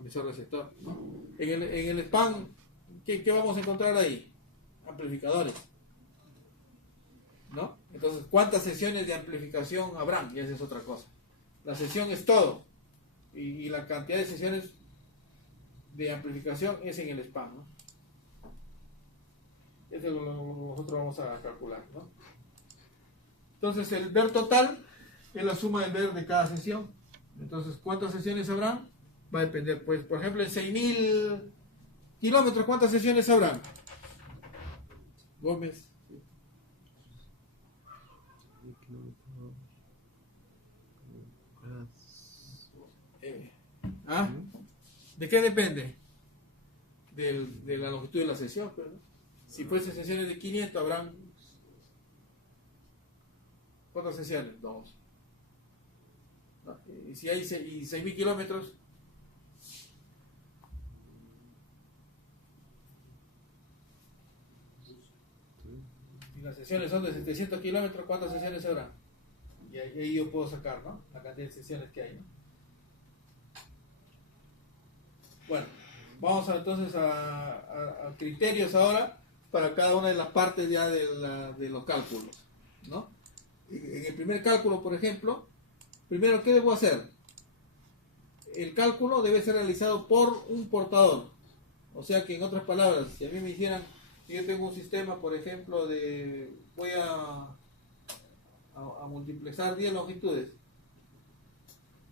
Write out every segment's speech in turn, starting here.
transmisor receptor, ¿no? En el span, ¿qué vamos a encontrar ahí? Amplificadores, ¿no? Entonces, ¿cuántas sesiones de amplificación habrán? Y esa es otra cosa. La sesión es todo, y la cantidad de sesiones de amplificación es en el span, ¿no? Eso es lo que nosotros vamos a calcular, ¿no? Entonces, el VER total es la suma del VER de cada sesión. Entonces, ¿cuántas sesiones habrán? Va a depender, pues, por ejemplo, en 6.000 kilómetros, ¿cuántas sesiones habrán? Gómez. ¿De qué depende? De la longitud de la sesión, pues, ¿no? Si fuese sesiones de 500, habrán... ¿Cuántas sesiones? 2. ¿No? Y si hay 6.000 kilómetros, y las sesiones son de 700 kilómetros, ¿cuántas sesiones habrá? Y ahí yo puedo sacar, ¿no? La cantidad de sesiones que hay, ¿no? Bueno, vamos entonces a criterios ahora para cada una de las partes ya de los cálculos, ¿no? En el primer cálculo, por ejemplo, primero, ¿qué debo hacer? El cálculo debe ser realizado por un portador. O sea que, en otras palabras, si a mí me dijeran, si yo tengo un sistema, por ejemplo, voy a multiplexar 10 longitudes,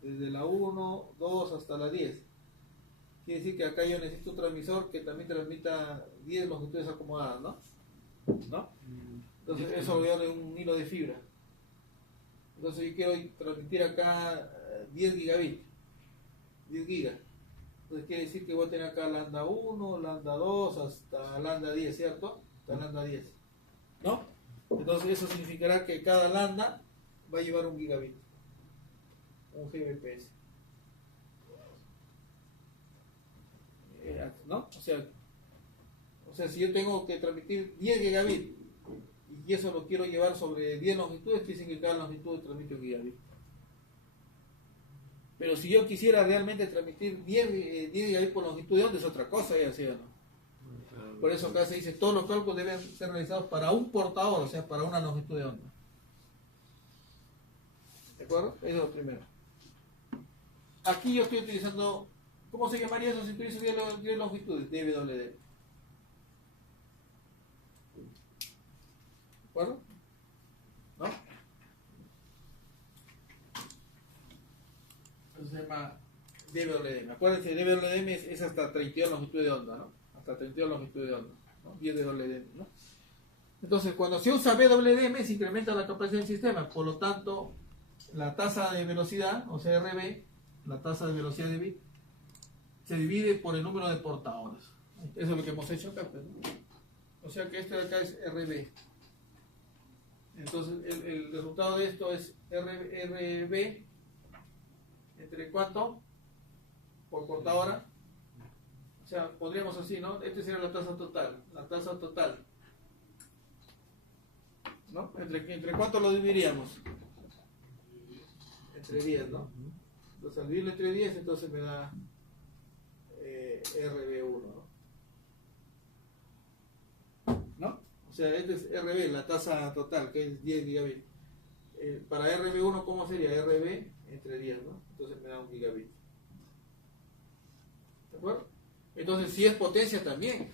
desde la 1, 2 hasta la 10. Quiere decir que acá yo necesito un transmisor que también transmita 10 longitudes acomodadas, ¿no? Entonces eso lo voy a dar en un hilo de fibra. Entonces yo quiero transmitir acá 10 gigabits, 10 gigas. Entonces quiere decir que voy a tener acá lambda 1, lambda 2, hasta lambda 10, ¿cierto? Hasta lambda 10, ¿no? Entonces eso significará que cada lambda va a llevar un gigabit, un Gbps. ¿No? O sea, si yo tengo que transmitir 10 gigabits y eso lo quiero llevar sobre 10 longitudes, quiere decir que cada longitud transmite un gigabit. Pero si yo quisiera realmente transmitir 10 gigabits por longitud de onda, es otra cosa, ya sea, ¿no? Por eso acá se dice, todos los cálculos deben ser realizados para un portador, o sea, para una longitud de onda. ¿De acuerdo? Eso es lo primero. Aquí yo estoy utilizando... ¿Cómo se llamaría eso si tuviese 10 longitudes? DWD. ¿De acuerdo? ¿No? Eso se llama DWDM. Acuérdense, DWDM es hasta 32 longitudes de onda, ¿no? Hasta 32 longitudes de onda, ¿no? 10 DWDM, ¿no? Entonces, cuando se usa BWDM, se incrementa la capacidad del sistema. Por lo tanto, la tasa de velocidad, o sea, RB, la tasa de velocidad de bit, se divide por el número de portadores. Eso es lo que hemos hecho acá, ¿no? O sea que este de acá es RB. Entonces el resultado de esto es RB entre cuánto por portadora. O sea, podríamos así, ¿no? Este sería la tasa total. La tasa total, ¿no? ¿Entre cuánto lo dividiríamos? Entre 10, ¿no? Entonces al dividirlo entre 10, entonces me da RB1, ¿no? O sea, este es RB, la tasa total, que es 10 gigabits. Para RB1, ¿cómo sería? RB entre 10, ¿no? Entonces me da 1 gigabit. ¿De acuerdo? Entonces, si es potencia también.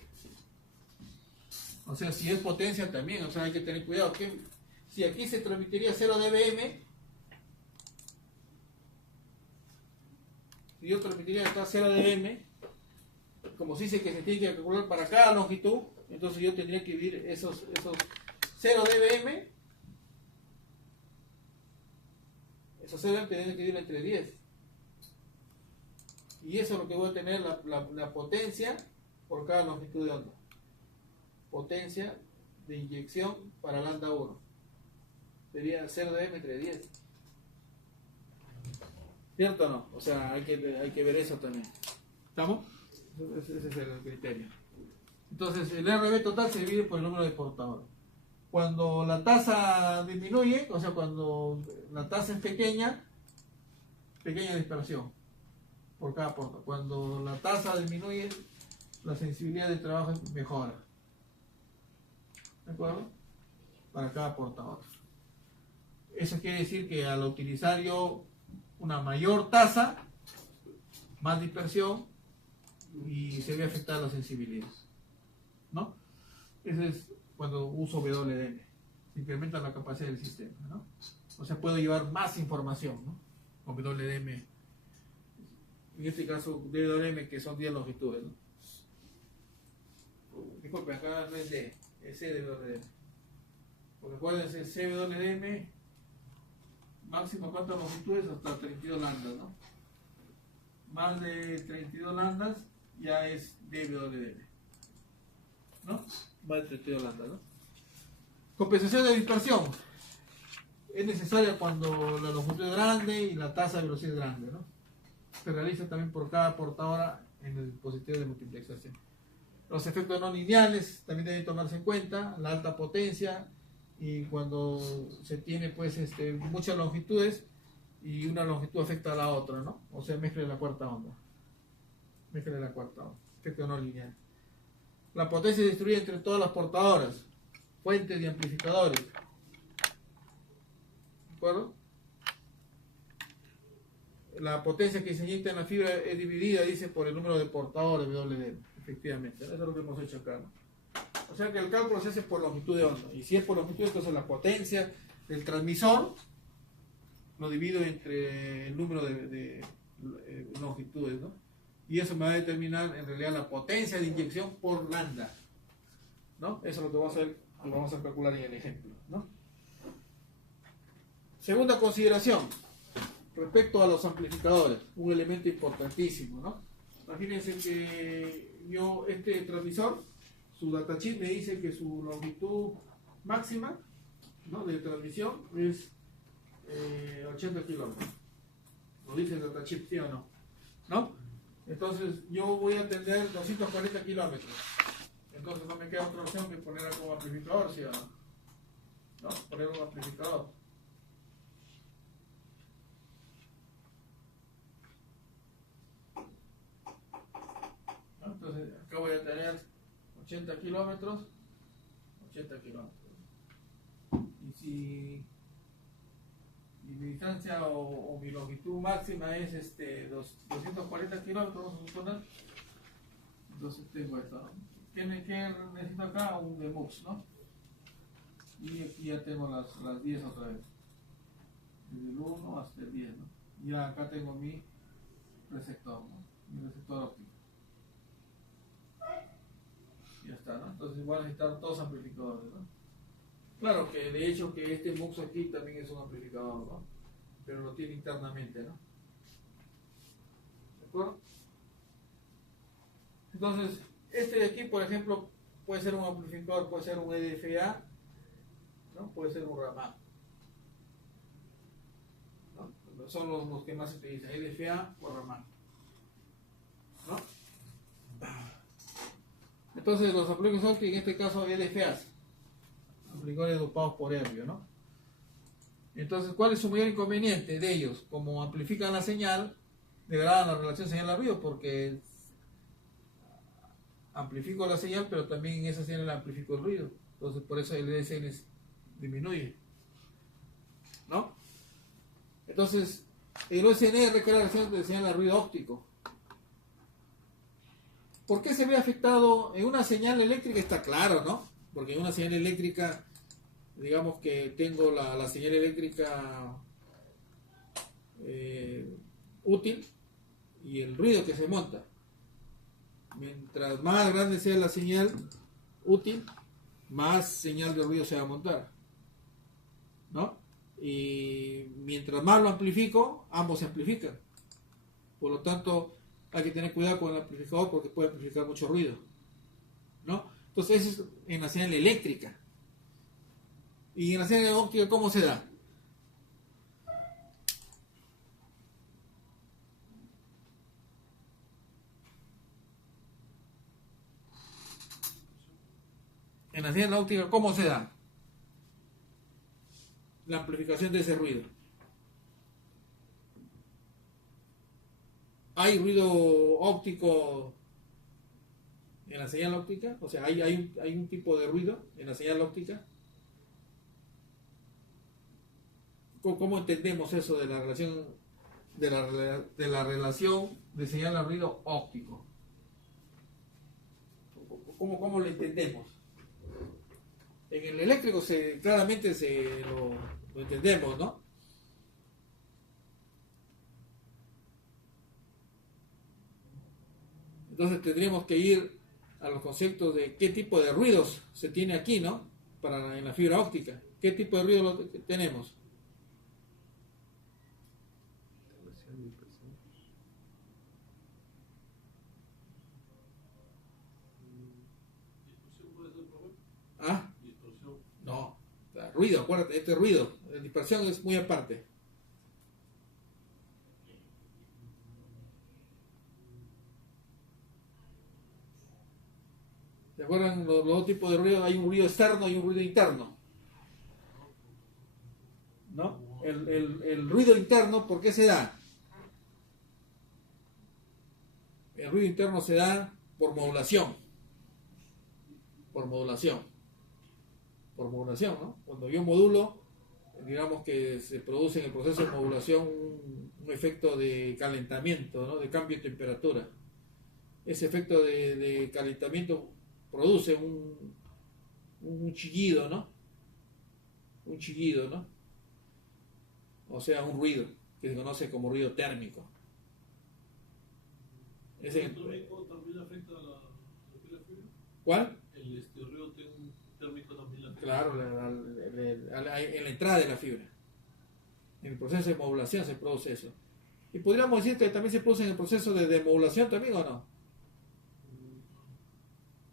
O sea, si es potencia también, o sea, hay que tener cuidado. Que si aquí se transmitiría 0 dBm, si yo transmitiría acá 0 dBm, como se dice que se tiene que calcular para cada longitud, entonces yo tendría que dividir esos 0 dBm, esos 0 dBm tendría que dividir entre 10. Y eso es lo que voy a tener, la potencia por cada longitud de onda. Potencia de inyección para lambda 1. Sería 0 dBm entre 10. ¿Cierto o no? O sea, hay que ver eso también. ¿Estamos? Ese es el criterio. Entonces, el RB total se divide por el número de portadores. Cuando la tasa disminuye, o sea, cuando la tasa es pequeña dispersión. por cada portador. Cuando la tasa disminuye, la sensibilidad del trabajo mejora. ¿De acuerdo? Para cada portador. Eso quiere decir que al utilizar yo una mayor tasa, más dispersión, y se ve afectada la sensibilidad, ¿no? Eso es cuando uso WDM. Se incrementa la capacidad del sistema, ¿no? O sea, puedo llevar más información, ¿no? Con WDM. En este caso, WDM, que son 10 longitudes, ¿no? Disculpe, acá no es D, es CWDM. Porque acuérdense, CWDM, máximo cuántas longitudes, hasta 32 lambdas, ¿no? Más de 32 lambdas ya es DWDM, ¿no? Más de 32 lambdas, ¿no? Compensación de dispersión. Es necesaria cuando la longitud es grande y la tasa de velocidad es grande, ¿no? Se realiza también por cada portadora en el dispositivo de multiplexación. Los efectos no lineales también deben tomarse en cuenta, la alta potencia, y cuando se tiene pues muchas longitudes y una longitud afecta a la otra, ¿no? O sea, mezcla de la cuarta onda. Mezcla de la cuarta onda. Efecto no lineal. La potencia se distribuye entre todas las portadoras, fuentes y amplificadores. ¿De acuerdo? La potencia que se inyecta en la fibra es dividida, dice, por el número de portadores WDM. Efectivamente, eso es lo que hemos hecho acá, ¿no? O sea que el cálculo se hace por longitud de onda. Y si es por longitud, entonces la potencia del transmisor lo divido entre el número de longitudes, ¿no? Y eso me va a determinar en realidad la potencia de inyección por lambda, ¿no? Eso es lo que vamos a calcular en el ejemplo, ¿no? Segunda consideración, respecto a los amplificadores, un elemento importantísimo, ¿no? Imagínense que yo, este transmisor, su datasheet me dice que su longitud máxima, ¿no?, de transmisión es 80 kilómetros. ¿Lo dice el datasheet, sí o no? ¿No? Entonces yo voy a tener 240 kilómetros. Entonces no me queda otra opción que poner como amplificador, ¿sí o no? ¿No? Poner un amplificador. ¿No? Entonces acá voy a tener 80 kilómetros. 80 kilómetros. Y si mi distancia o mi longitud máxima es 240 kilómetros, vamos a suponer, entonces tengo esto, ¿no? ¿Qué necesito acá? Un demux, ¿no? Y aquí ya tengo las 10 otra vez, desde el 1 hasta el 10, ¿no? Y acá tengo mi receptor, ¿no? Mi receptor óptico. Ya está, ¿no? Entonces voy a necesitar dos amplificadores, ¿no? Claro que de hecho que este mux aquí también es un amplificador, ¿no? Pero lo tiene internamente, ¿no? ¿De acuerdo? Entonces, este de aquí, por ejemplo, puede ser un amplificador, puede ser un EDFA, ¿no? Puede ser un Raman, ¿no? Son los que más se utilizan, EDFA o Raman, ¿no? Entonces, los amplificadores en este caso EDFAs, amplificadores dopados por herbio, ¿no? Entonces, ¿cuál es su mayor inconveniente de ellos? Como amplifican la señal, degradan la relación señal-ruido, porque amplifico la señal, pero también en esa señal amplifico el ruido. Entonces, por eso el DSN disminuye, ¿no? Entonces, el OSN requiere la relación de señal de ruido óptico. ¿Por qué se ve afectado en una señal eléctrica? Está claro, ¿no? Porque en una señal eléctrica, digamos que tengo la señal eléctrica útil y el ruido que se monta. Mientras más grande sea la señal útil, más señal de ruido se va a montar, ¿no? Y mientras más lo amplifico, ambos se amplifican. Por lo tanto, hay que tener cuidado con el amplificador porque puede amplificar mucho ruido, ¿no? Entonces, eso es en la señal eléctrica. Y en la señal óptica, ¿cómo se da? En la señal óptica, ¿cómo se da la amplificación de ese ruido? hay ruido óptico en la señal óptica, o sea, hay un tipo de ruido en la señal óptica. ¿Cómo entendemos eso de la relación de la relación de señal a ruido óptico? ¿Cómo lo entendemos? En el eléctrico claramente lo entendemos, ¿no? Entonces tendríamos que ir a los conceptos de qué tipo de ruidos se tiene aquí, ¿no? En la fibra óptica. ¿Qué tipo de ruido tenemos? ¿Ah? No, ruido, acuérdate, este ruido, la dispersión es muy aparte. ¿Se acuerdan los dos tipos de ruido? Hay un ruido externo y un ruido interno. ¿No? El ruido interno, ¿por qué se da? El ruido interno se da por modulación. Por modulación. Por modulación, ¿no? Cuando yo modulo, digamos que se produce en el proceso de modulación un efecto de calentamiento, ¿no? De cambio de temperatura. Ese efecto de calentamiento produce un chillido, ¿no? Un chillido, ¿no? O sea, un ruido que se conoce como ruido térmico. ¿El térmico también afecta a la fibra? ¿Cuál? El ruido térmico también afecta. Claro, en la entrada de la fibra. En el proceso de modulación se produce eso. Y podríamos decir que también se produce en el proceso de demodulación también, ¿o no?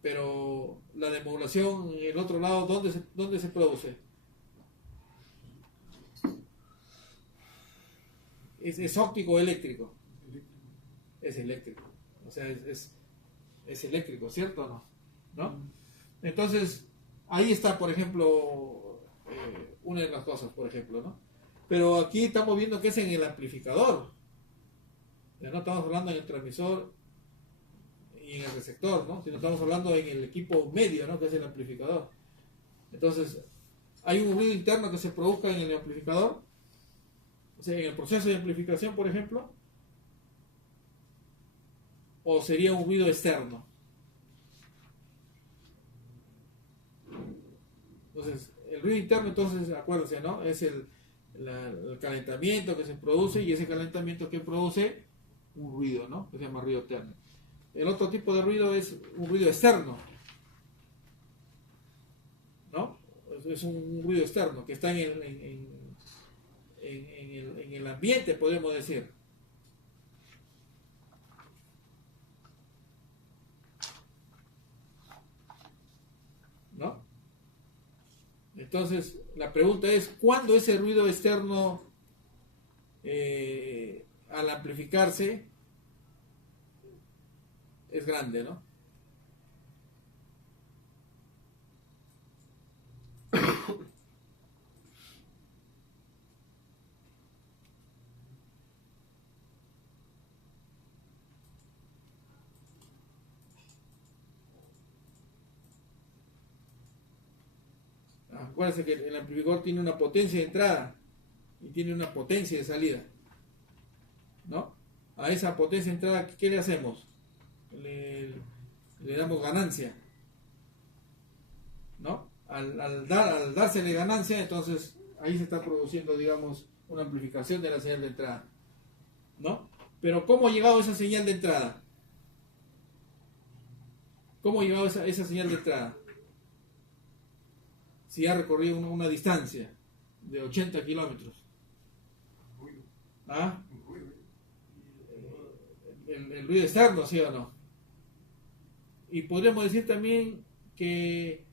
Pero la demodulación en el otro lado, ¿dónde se produce? ¿Es óptico o eléctrico? Es eléctrico. O sea, es eléctrico, ¿cierto o no? ¿No? Entonces, ahí está, por ejemplo, una de las cosas, por ejemplo, ¿no? Pero aquí estamos viendo que es en el amplificador. Ya no estamos hablando en el transmisor y en el receptor, ¿no? Sino estamos hablando en el equipo medio, ¿no? Que es el amplificador. Entonces, hay un ruido interno que se produzca en el amplificador. O sea, en el proceso de amplificación, por ejemplo. ¿O sería un ruido externo? Entonces, el ruido interno, entonces, acuérdense, ¿no? Es el calentamiento que se produce y ese calentamiento que produce un ruido, ¿no? Que se llama ruido térmico. El otro tipo de ruido es un ruido externo, ¿no? Es un ruido externo que está en el ambiente, podemos decir. ¿No? Entonces, la pregunta es, ¿cuándo ese ruido externo, al amplificarse, es grande, ¿no? Acuérdense que el amplificador tiene una potencia de entrada y tiene una potencia de salida, ¿no? A esa potencia de entrada, ¿qué le hacemos? Le damos ganancia, ¿no? Al dársele ganancia, entonces ahí se está produciendo, digamos, una amplificación de la señal de entrada, ¿no? Pero ¿cómo ha llegado esa señal de entrada? ¿Cómo ha llegado esa señal de entrada? Si ha recorrido una distancia de 80 kilómetros. ¿Ah? El ruido externo, ¿sí o no? Y podríamos decir también que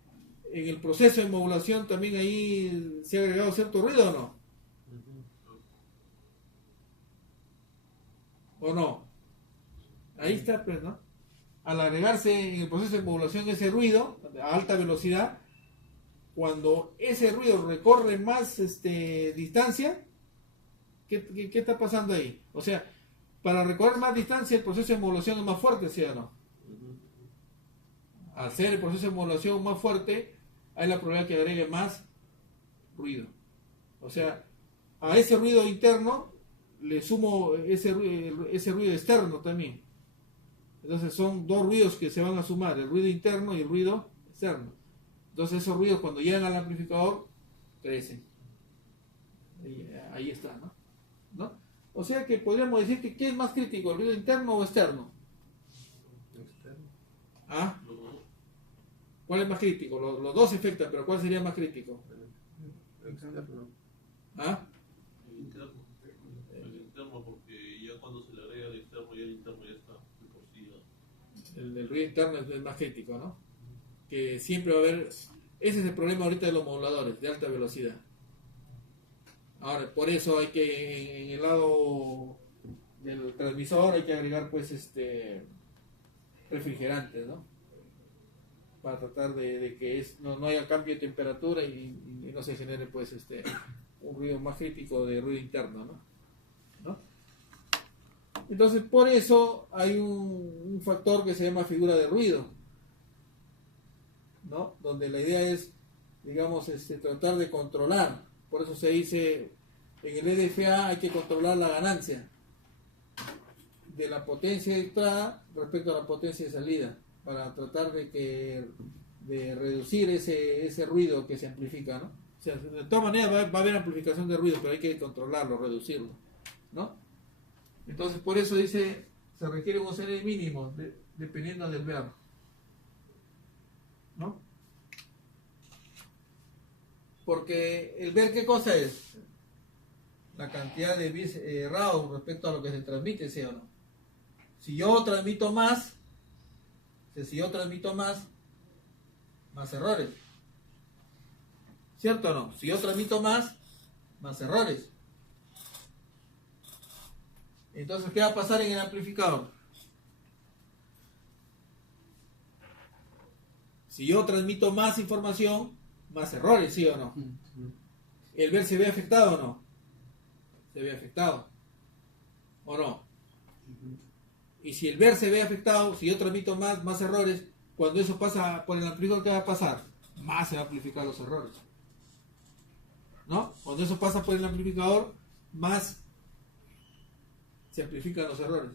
en el proceso de modulación también ahí se ha agregado cierto ruido, ¿o no? ¿O no? Ahí está, pues, ¿no? Al agregarse en el proceso de modulación ese ruido a alta velocidad, cuando ese ruido recorre más distancia, ¿qué está pasando ahí? O sea, para recorrer más distancia el proceso de modulación es más fuerte, ¿sí o no? Al ser el proceso de modulación más fuerte, hay la probabilidad que agregue más ruido. O sea, a ese ruido interno le sumo ese ruido externo también. Entonces son dos ruidos que se van a sumar, el ruido interno y el ruido externo. Entonces esos ruidos cuando llegan al amplificador crecen. Ahí está, ¿no? O sea que podríamos decir que ¿qué es más crítico, el ruido interno o externo? Externo. ¿Ah? ¿Cuál es más crítico? Los dos afectan, pero ¿cuál sería más crítico? Externo. ¿Ah? El interno. El interno, porque ya cuando se le agrega el externo, ya el interno ya está de por sí. El ruido interno es más crítico, ¿no? Que siempre va a haber... Ese es el problema ahorita de los moduladores de alta velocidad. Ahora, por eso hay que, en el lado del transmisor, hay que agregar, pues, refrigerantes, ¿no? Para tratar de que no haya cambio de temperatura y no se genere, pues, un ruido más crítico de ruido interno, ¿no? Entonces, por eso hay un factor que se llama figura de ruido, ¿no? Donde la idea es, digamos, tratar de controlar. Por eso se dice, en el EDFA hay que controlar la ganancia de la potencia de entrada respecto a la potencia de salida, para tratar de reducir ese ruido que se amplifica, ¿no? O sea, de todas maneras va a haber amplificación de ruido, pero hay que controlarlo, reducirlo, ¿no? Entonces, por eso dice, se requiere un OCN mínimo, dependiendo del verbo, ¿no? Porque el ver, ¿qué cosa es? La cantidad de bits RAW respecto a lo que se transmite, ¿sí o no? Si yo transmito más, más errores. ¿Cierto o no? Si yo transmito más errores. Entonces, ¿qué va a pasar en el amplificador? Si yo transmito más información, más errores, ¿sí o no? ¿El ver se ve afectado o no? Se ve afectado. ¿O no? Y si el ver se ve afectado, si yo transmito más errores, cuando eso pasa por el amplificador, ¿qué va a pasar? Más se va a amplificar los errores, ¿no? Cuando eso pasa por el amplificador, más se amplifican los errores.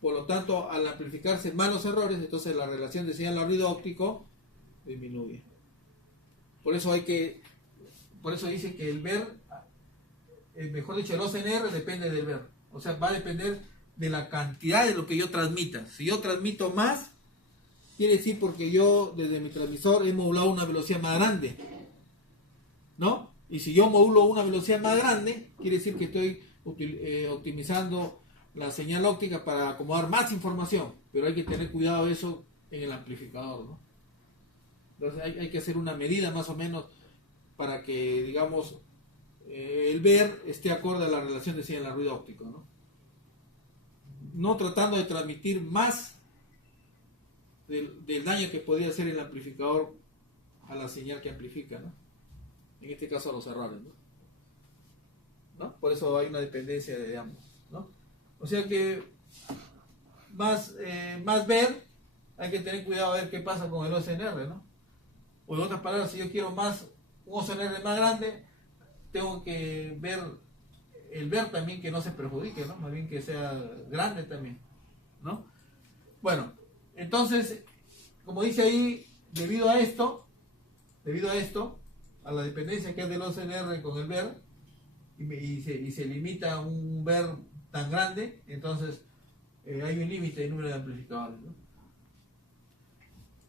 Por lo tanto, al amplificarse más los errores, entonces la relación de señal a ruido óptico disminuye. Por eso dice que el ver, mejor dicho, el OCNR depende del ver. O sea, va a depender de la cantidad de lo que yo transmita. Si yo transmito más, quiere decir porque yo desde mi transmisor he modulado una velocidad más grande, ¿no? Y si yo modulo una velocidad más grande, quiere decir que estoy optimizando la señal óptica para acomodar más información. Pero hay que tener cuidado eso en el amplificador, ¿no? Entonces hay que hacer una medida más o menos para que, digamos, el ver esté acorde a la relación de señal a ruido óptico, ¿no? No tratando de transmitir más del daño que podría hacer el amplificador a la señal que amplifica, ¿no? En este caso a los errores, ¿no? Por eso hay una dependencia de ambos, ¿no? O sea que más ver, hay que tener cuidado a ver qué pasa con el OCNR, ¿no? O en otras palabras, si yo quiero un OCNR más grande, tengo que ver el ver también que no se perjudique, ¿no? Más bien que sea grande también, ¿no? Bueno, entonces, como dice ahí, debido a esto, a la dependencia que es del OCNR con el ver, y se limita a un ver tan grande, entonces hay un límite de número de amplificadores, ¿no?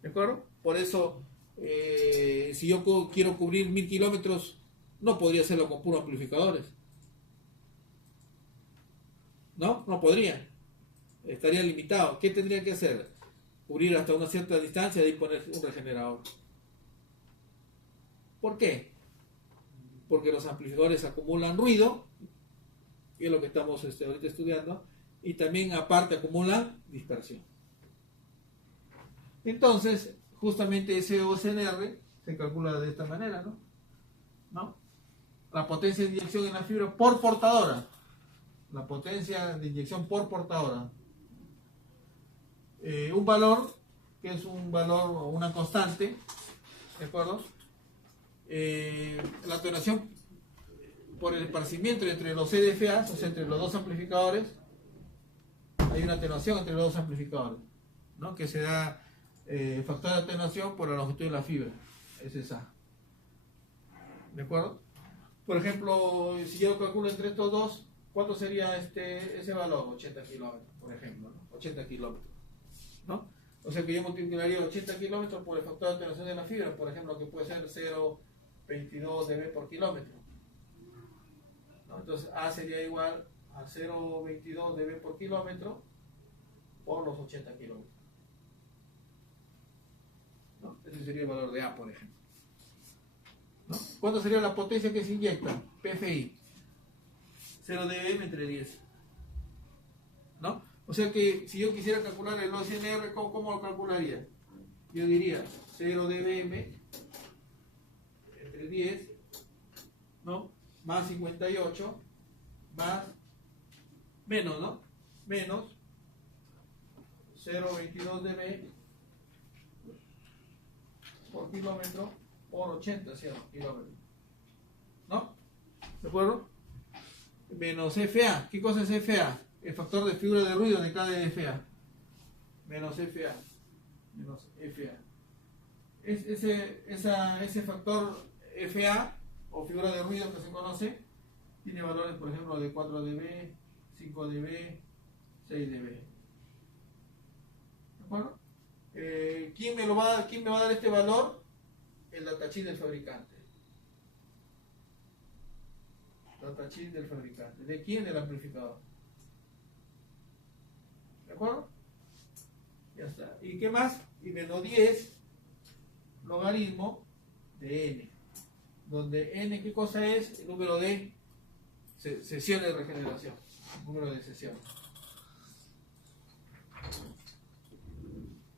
¿De acuerdo? Por eso, si yo quiero cubrir 1000 kilómetros, no podría hacerlo con puros amplificadores. ¿No? No podría. Estaría limitado. ¿Qué tendría que hacer? Cubrir hasta una cierta distancia y poner un regenerador. ¿Por qué? Porque los amplificadores acumulan ruido, que es lo que estamos ahorita estudiando, y también aparte acumulan dispersión. Entonces, justamente ese OCNR se calcula de esta manera, ¿no? La potencia de inyección en la fibra por portadora. la potencia de inyección por portahora. Un valor, que es un valor o una constante, ¿de acuerdo? La atenuación por el esparcimiento entre los CDFA, o sea, entre los dos amplificadores, hay una atenuación entre los dos amplificadores, ¿no? Que se da factor de atenuación por la longitud de la fibra, es esa. ¿De acuerdo? Por ejemplo, si yo calculo entre estos dos, ¿cuánto sería ese valor? 80 kilómetros, por ejemplo, ¿no? 80 kilómetros, ¿no? O sea que yo multiplicaría 80 kilómetros por el factor de atenuación de la fibra, por ejemplo, que puede ser 0,22 dB por kilómetro, ¿no? Entonces A sería igual a 0,22 dB por kilómetro por los 80 kilómetros, ¿no? Ese sería el valor de A, por ejemplo, ¿no? ¿Cuánto sería la potencia que se inyecta? PFI 0 dBm entre 10, ¿no? O sea que si yo quisiera calcular el OCNR, ¿cómo lo calcularía? Yo diría 0 dBm entre 10, ¿no? Más 58 más menos, ¿no? Menos 0,22 dB por kilómetro por 80 kilómetros, ¿no? ¿De acuerdo? Menos FA. ¿Qué cosa es FA? El factor de fibra de ruido de cada FA. Menos FA. Menos FA. Ese factor FA o fibra de ruido que se conoce tiene valores, por ejemplo, de 4 dB, 5 dB, 6 dB. ¿De acuerdo? ¿Quién me va a dar este valor? El datasheet del fabricante. Datasheet del fabricante. ¿De quién? Del amplificador. ¿De acuerdo? Ya está. ¿Y qué más? Y menos 10 logaritmo de n. Donde n, ¿qué cosa es? El número de sesiones de regeneración. El número de sesiones.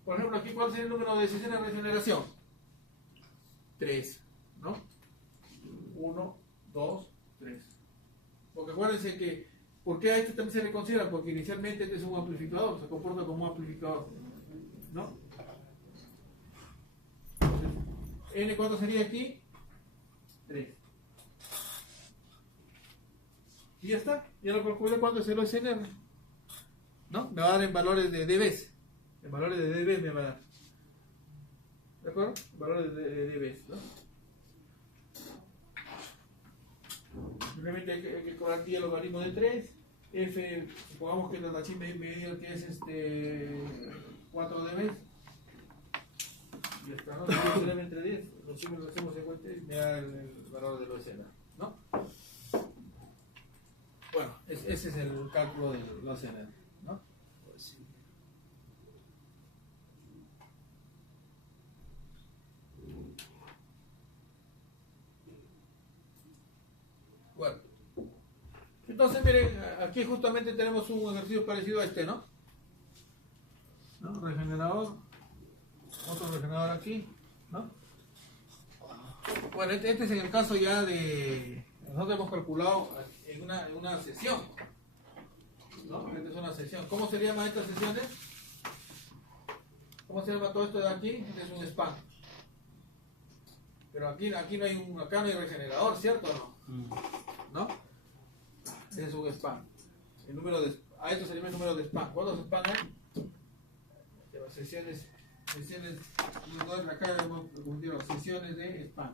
Por ejemplo, aquí, ¿cuál sería el número de sesiones de regeneración? 3, ¿no? 1, 2, 3. Porque acuérdense que, ¿por qué a este también se le considera? Porque inicialmente este es un amplificador, se comporta como un amplificador, ¿no? Entonces, ¿n cuánto sería aquí? 3. Y ya está, ya lo calculé cuánto es el OSNR, ¿no? Me va a dar en valores de dBs, en valores de dB me va a dar, ¿de acuerdo? Valores de dBs, ¿no? Simplemente hay que cobrar aquí el logaritmo de 3, F, supongamos que la datasheet me diga que es 4 dB, y ya está, ¿no? Debe entre 10, los chicos lo hacemos en cuenta y me da el valor del OSNR, ¿no? Bueno, ese es el cálculo del OSNR, ¿no? Bueno, entonces miren, aquí justamente tenemos un ejercicio parecido a este, ¿no? Regenerador, otro regenerador aquí, ¿no? Bueno, este es en el caso ya de, nosotros hemos calculado en una sesión, ¿no? Esta es una sesión. ¿Cómo se llaman estas sesiones? ¿Cómo se llama todo esto de aquí? Este es un span. Pero aquí no hay acá no hay regenerador, ¿cierto o no? ¿No? Este es un span. El número de, a esto se llama el número de span. ¿Cuántos span hay? Sesiones, acá sesiones de span.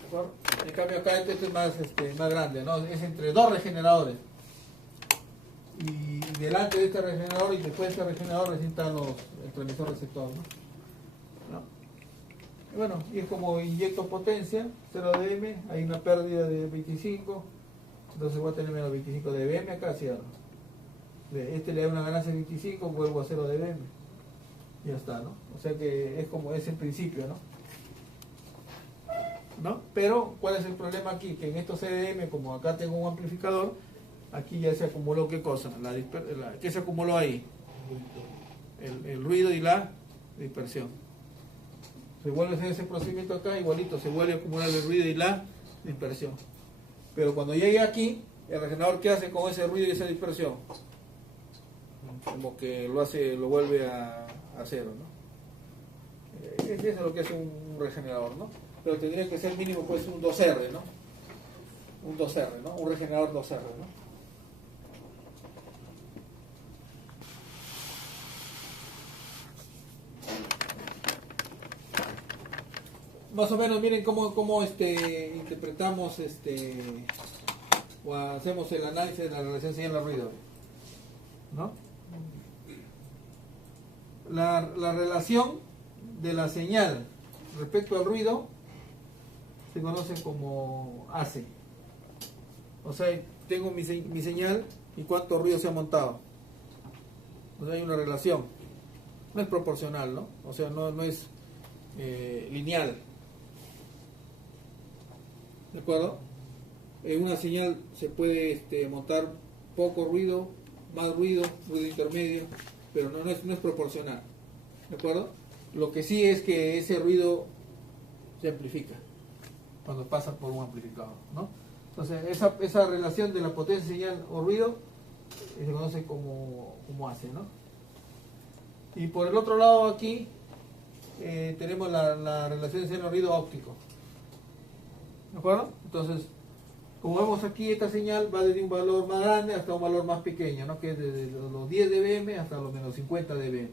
¿De acuerdo? En cambio acá este es más grande, ¿no? Es entre dos regeneradores. Y delante de este regenerador y después de este regenerador recién están el transmisor receptor, ¿no? Y bueno, y es como inyecto potencia, 0 dBm, hay una pérdida de 25, entonces voy a tener menos 25 dBm acá, ¿cierto? Este le da una ganancia de 25, vuelvo a 0 dBm. Y ya está, ¿no? O sea que es como es el principio, ¿no? Pero, ¿cuál es el problema aquí? Que en estos CDM, como acá tengo un amplificador, aquí ya se acumuló, ¿qué cosa? ¿Qué se acumuló ahí? El ruido y la dispersión. Se vuelve a hacer ese procedimiento acá, igualito, se vuelve a acumular el ruido y la dispersión. Pero cuando llegue aquí, el regenerador, ¿qué hace con ese ruido y esa dispersión? Como que lo vuelve a cero, ¿no? Eso es lo que hace un regenerador, ¿no? Pero tendría que ser mínimo, pues, un 2R, ¿no? Un 2R, ¿no? Un regenerador 2R, ¿no? Más o menos, miren cómo interpretamos o hacemos el análisis de la relación señal-ruido, ¿no? La relación de la señal respecto al ruido se conoce como AC. O sea, tengo mi señal y cuánto ruido se ha montado. O sea, hay una relación. No es proporcional, ¿no? O sea, no es lineal. ¿De acuerdo? En una señal se puede montar poco ruido, más ruido intermedio, pero no es proporcional. ¿De acuerdo? Lo que sí es que ese ruido se amplifica cuando pasa por un amplificador, ¿no? Entonces, esa relación de la potencia, señal o ruido se conoce como AC, ¿no? Y por el otro lado aquí tenemos la relación de señal o ruido óptico. ¿De acuerdo? Entonces, como vemos aquí, esta señal va desde un valor más grande hasta un valor más pequeño, ¿no? Que es desde los 10 dBm hasta los menos 50 dBm,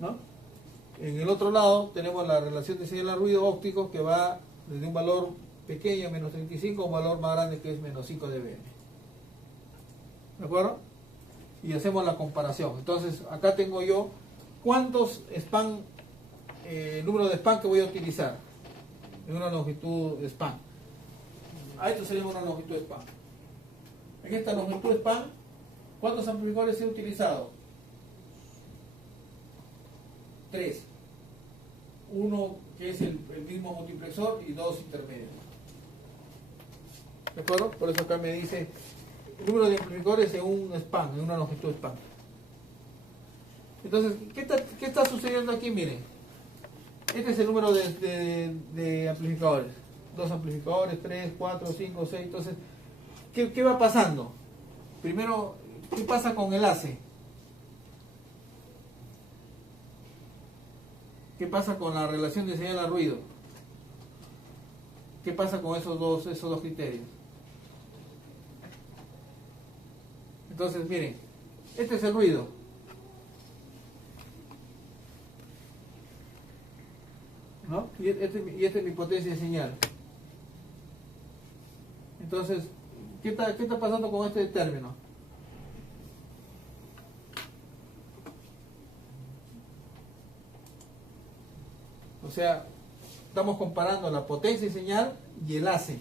¿no? En el otro lado tenemos la relación de señal a ruido óptico, que va desde un valor pequeño, menos 35, a un valor más grande, que es menos 5 dBm. ¿De acuerdo? Y hacemos la comparación. Entonces, acá tengo yo cuántos span, el número de span que voy a utilizar en una longitud de span. Esto sería una longitud de span. En esta longitud de span, ¿cuántos amplificadores he utilizado? 3. Uno que es el mismo multiplexor y 2 intermedios. ¿De acuerdo? Por eso acá me dice el número de amplificadores en un span, en una longitud de span. Entonces, ¿qué está sucediendo aquí? Miren, este es el número de amplificadores. 2 amplificadores, 3, 4, 5, 6. Entonces, ¿qué va pasando? Primero, ¿qué pasa con el AC? ¿Qué pasa con la relación de señal a ruido? ¿Qué pasa con esos dos criterios? Entonces, miren, este es el ruido. ¿No? Y esta es mi potencia de señal. Entonces, ¿qué está pasando con este término? O sea, estamos comparando la potencia de señal y el AC.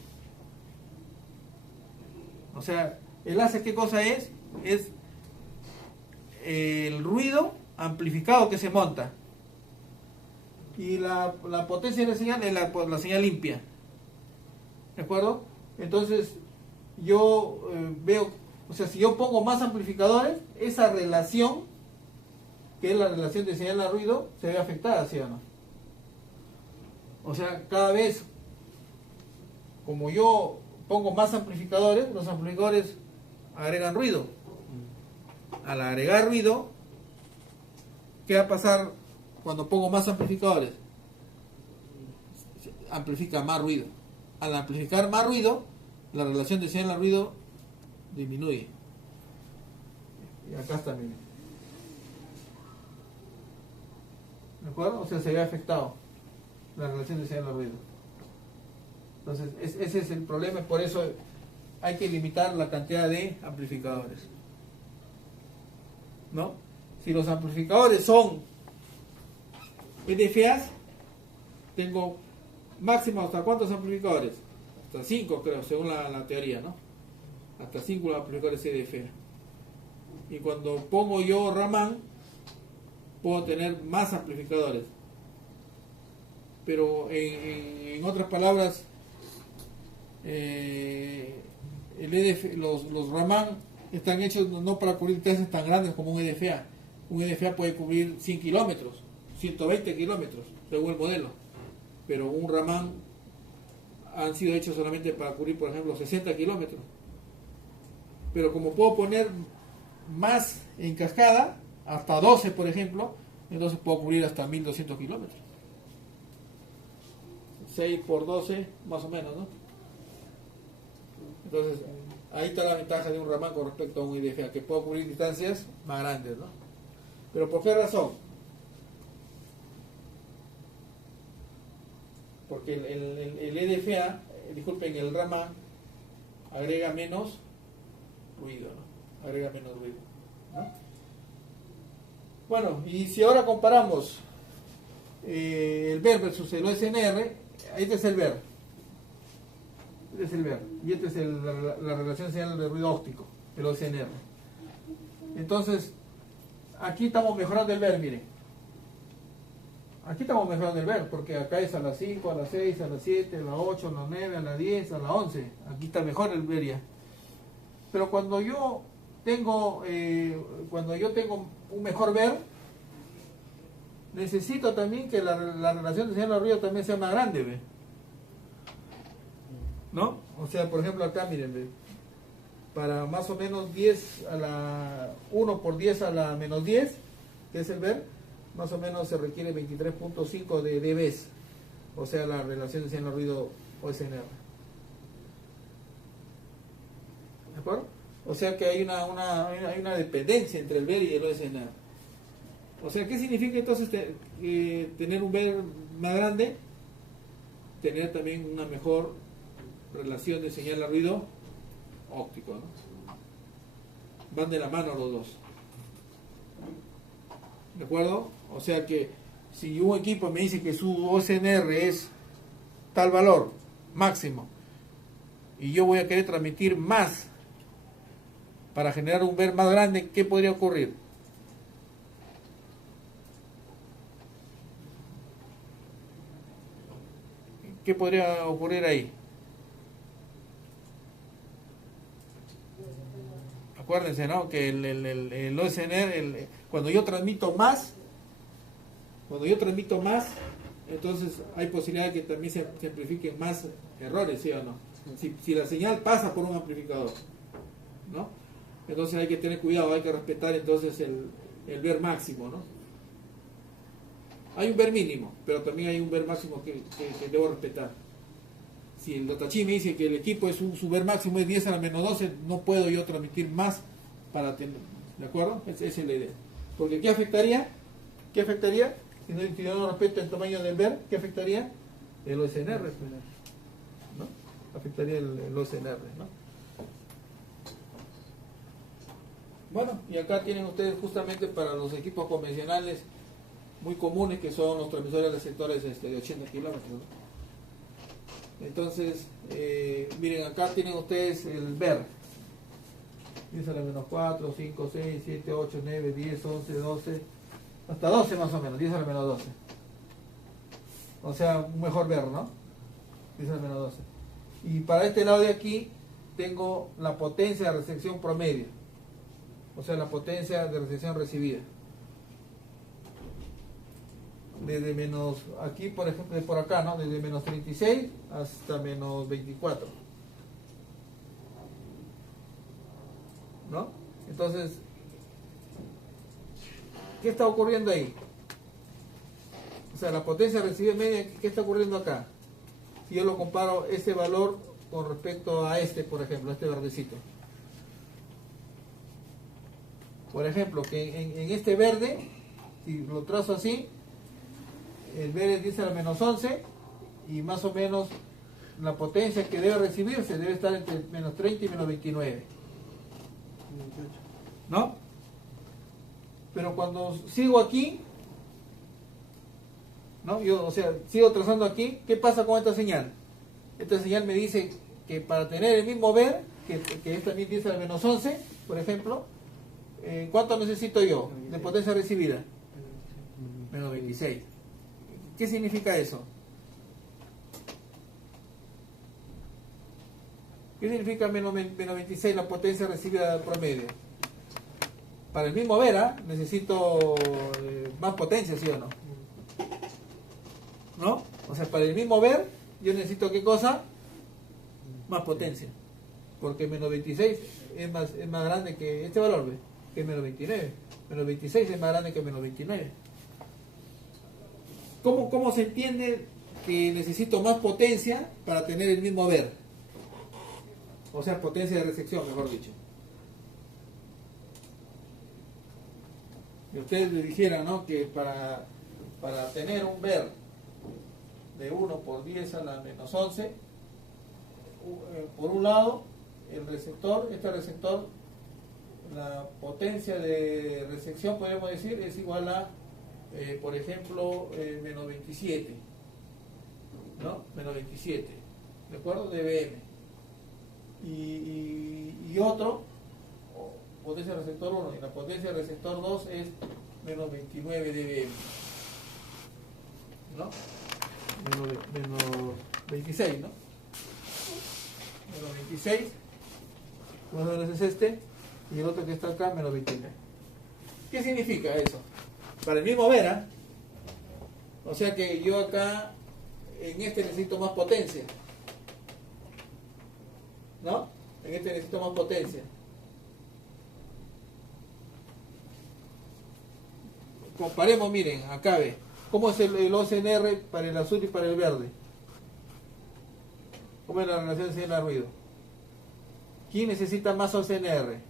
O sea, el AC, ¿qué cosa es? Es el ruido amplificado que se monta. Y la potencia de la señal es la señal limpia. ¿De acuerdo? Entonces, yo veo, o sea, si yo pongo más amplificadores, esa relación, que es la relación de señal a ruido, se ve afectada, ¿sí o no? O sea, cada vez, como yo pongo más amplificadores, los amplificadores agregan ruido. Al agregar ruido, ¿qué va a pasar cuando pongo más amplificadores? Amplifica más ruido. Al amplificar más ruido, la relación de señal a ruido disminuye. Y acá está, miren. ¿De acuerdo? O sea, se ve afectado la relación de señal a ruido. Entonces, ese es el problema, por eso hay que limitar la cantidad de amplificadores. ¿No? Si los amplificadores son NFAs, tengo máximo hasta ¿cuántos amplificadores? Hasta 5, creo, según la teoría, ¿no? Hasta 5 amplificadores NFA. Y cuando pongo yo Raman, puedo tener más amplificadores. Pero en otras palabras, los Raman están hechos no para cubrir distancias tan grandes como un EDFA. Un EDFA puede cubrir 100 kilómetros, 120 kilómetros, según el modelo. Pero un Raman han sido hechos solamente para cubrir, por ejemplo, 60 kilómetros. Pero como puedo poner más en cascada, hasta 12 por ejemplo, entonces puedo cubrir hasta 1200 kilómetros. 6 por 12 más o menos, ¿no? Entonces ahí está la ventaja de un ramán con respecto a un IDFA, que puedo cubrir distancias más grandes, ¿no? Pero ¿por qué razón? Porque el EDFA, disculpen, el ramán agrega menos ruido, ¿no? Agrega menos ruido, ¿no? Bueno, y si ahora comparamos el VER versus el OSNR, este es el VER. Este es el VER. Y este es la relación señal de ruido óptico, el OSNR. Entonces, aquí estamos mejorando el VER, miren. Aquí estamos mejorando el VER, porque acá es a las 5, a las 6, a las 7, a las 8, a las 9, a las 10, a las 11. Aquí está mejor el VER ya. Pero cuando yo tengo un mejor VER, necesito también que la relación de señal de ruido también sea más grande, ¿ve? ¿No? O sea, por ejemplo acá, miren, ¿ve? Para más o menos 10 a la 1 por 10 a la menos 10, que es el VER, más o menos se requiere 23.5 de dB, o sea, la relación de señal de ruido OSNR. ¿De acuerdo? O sea que hay una dependencia entre el VER y el OSNR. O sea, ¿qué significa entonces tener un VER más grande? Tener también una mejor relación de señal a ruido óptico, ¿no? Van de la mano los dos. ¿De acuerdo? O sea que si un equipo me dice que su OSNR es tal valor máximo y yo voy a querer transmitir más para generar un VER más grande, ¿qué podría ocurrir? ¿Qué podría ocurrir ahí? Acuérdense, ¿no? Que el OSNR, cuando yo transmito más, entonces hay posibilidad de que también se amplifiquen más errores, ¿sí o no? Si la señal pasa por un amplificador, ¿no? Entonces hay que tener cuidado, hay que respetar entonces el VER máximo, ¿no? Hay un VER mínimo, pero también hay un VER máximo que debo respetar. Si el Datachi me dice que el equipo su VER máximo es 10 a la menos 12, no puedo yo transmitir más para tener, ¿de acuerdo? Esa es la idea. Porque ¿qué afectaría? Si yo no respeto el tamaño del VER, ¿qué afectaría? El OSNR, ¿no? Afectaría el OSNR, ¿no? Bueno, y acá tienen ustedes justamente para los equipos convencionales muy comunes, que son los transmisores de sectores de 80 kilómetros, ¿no? Entonces, miren, acá tienen ustedes el VER 10 a la menos 4, 5, 6, 7, 8, 9, 10, 11, 12 hasta 12 más o menos, 10 a la menos 12, o sea, un mejor VER, ¿no? 10 a la menos 12. Y para este lado de aquí tengo la potencia de recepción promedio, o sea, la potencia de recepción recibida. Desde menos, aquí por ejemplo, por acá, ¿no? Desde menos 36 hasta menos 24. ¿No? Entonces, ¿qué está ocurriendo ahí? O sea, la potencia recibida media, ¿qué está ocurriendo acá? Si yo lo comparo ese valor con respecto a este, por ejemplo, este verdecito. Por ejemplo, que en este verde, si lo trazo así, el VER es 10 a la menos 11 y más o menos la potencia que debe recibirse debe estar entre menos 30 y menos 29, ¿no? Pero cuando sigo aquí, ¿no? Yo, o sea, sigo trazando aquí, ¿qué pasa con esta señal? Esta señal me dice que para tener el mismo VER, que es también 10 a la menos 11, por ejemplo, ¿cuánto necesito yo de potencia recibida? Menos 26. ¿Qué significa eso? ¿Qué significa menos 26 la potencia recibida promedio? Para el mismo VER, necesito más potencia, ¿sí o no? ¿No? O sea, para el mismo VER, yo necesito ¿qué cosa? más potencia, porque menos 26 es más grande que este valor, ¿ve? Que menos 29. Menos 26 es más grande que menos 29. ¿Cómo se entiende que necesito más potencia para tener el mismo haber? O sea, potencia de resección, mejor dicho. Y ustedes le dijeran, ¿no?, que para tener un ver de 1 por 10 a la menos 11, por un lado, este receptor, la potencia de resección, podemos decir, es igual a, por ejemplo, menos 27, ¿no? Menos 27, ¿de acuerdo? dBm. Y otro, potencia de receptor 1, y la potencia de receptor 2 es menos 29 dBm, ¿no? Menos 26, ¿no? Menos 26, más o menos es este, y el otro que está acá, menos 29. ¿Qué significa eso? Para el mismo Vera, o sea que yo acá, en este necesito más potencia, ¿no? En este necesito más potencia. Comparemos, miren, acá ve, ¿cómo es el OCNR para el azul y para el verde? ¿Cómo es la relación escena-ruido? ¿Quién necesita más OCNR?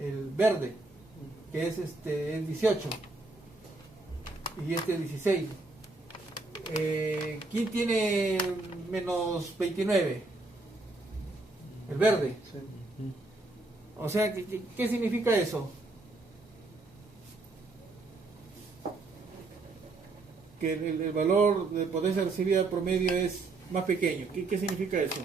El verde, que es el 18, y este es 16. ¿Quién tiene menos 29? El verde. O sea, ¿qué significa eso? Que el valor de potencia recibida promedio es más pequeño. ¿Qué significa eso?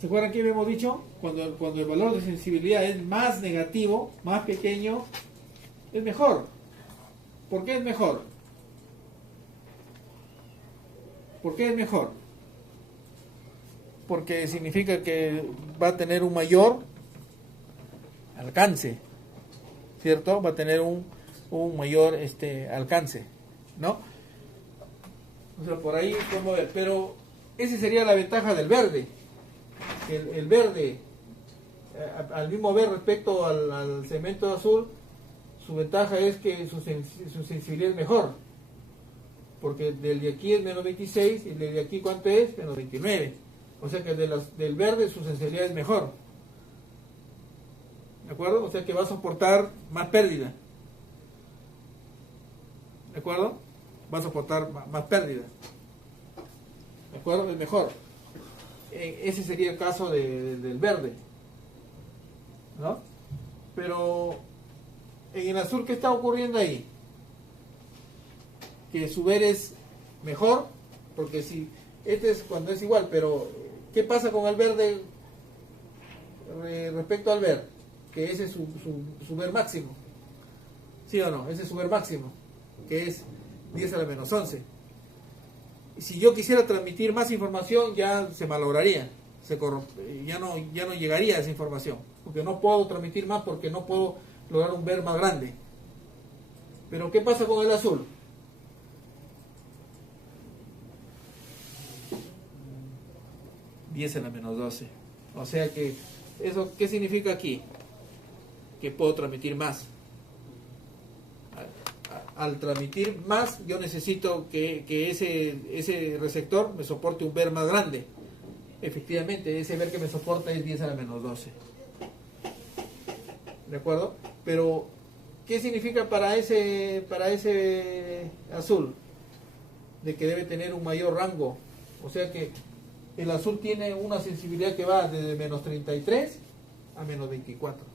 ¿Se acuerdan que habíamos dicho? Cuando el valor de sensibilidad es más negativo, más pequeño, es mejor. ¿Por qué es mejor? ¿Por qué es mejor? Porque significa que va a tener un mayor alcance, ¿cierto? Va a tener un mayor alcance, ¿no? O sea, por ahí podemos ver, pero esa sería la ventaja del verde. El verde, al mismo ver respecto al segmento azul, su ventaja es que su sensibilidad es mejor, porque del de aquí es menos 26 y el de aquí ¿cuánto es? Menos 29. O sea que del verde su sensibilidad es mejor, ¿de acuerdo? O sea que va a soportar más pérdida, ¿de acuerdo? Va a soportar más pérdida, ¿de acuerdo? Es mejor. Ese sería el caso del verde, ¿no? Pero en el azul, ¿qué está ocurriendo ahí? Que su ver es mejor, porque si este es cuando es igual, pero ¿qué pasa con el verde respecto al ver? Que ese es su ver máximo, ¿sí o no? Ese es su ver máximo, que es 10 a la menos 11. Si yo quisiera transmitir más información, ya se malograría, ya no llegaría a esa información, porque no puedo transmitir más, porque no puedo lograr un ver más grande. Pero ¿qué pasa con el azul? ¿10 a la menos 12? O sea que, ¿eso qué significa aquí? Que puedo transmitir más. Al transmitir más, yo necesito que ese receptor me soporte un ver más grande. Efectivamente, ese ver que me soporta es 10 a la menos 12. ¿De acuerdo? Pero, ¿qué significa para ese azul? De que debe tener un mayor rango. O sea que el azul tiene una sensibilidad que va desde menos 33 a menos 24.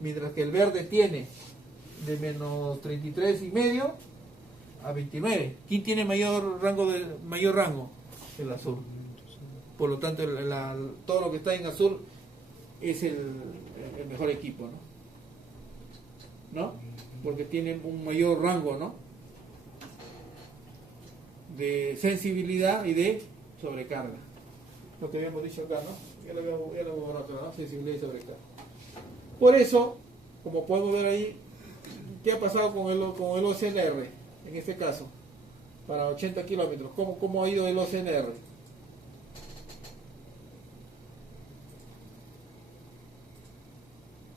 Mientras que el verde tiene de menos 33 y medio a 29. ¿Quién tiene mayor rango? El azul. Por lo tanto, todo lo que está en azul es el mejor equipo, ¿no? ¿no? Porque tienen un mayor rango, ¿no? De sensibilidad y de sobrecarga. Lo que habíamos dicho acá, ¿no? Ya lo habíamos borrado acá, ¿no? Sensibilidad y sobrecarga. Por eso, como podemos ver ahí, ¿qué ha pasado con el OCNR? En este caso, para 80 kilómetros. ¿Cómo ha ido el OCNR?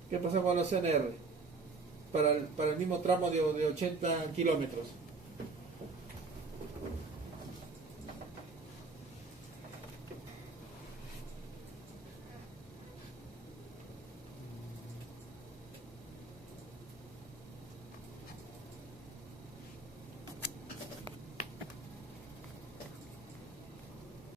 ¿Qué pasa con el OCNR? Para el mismo tramo de 80 kilómetros.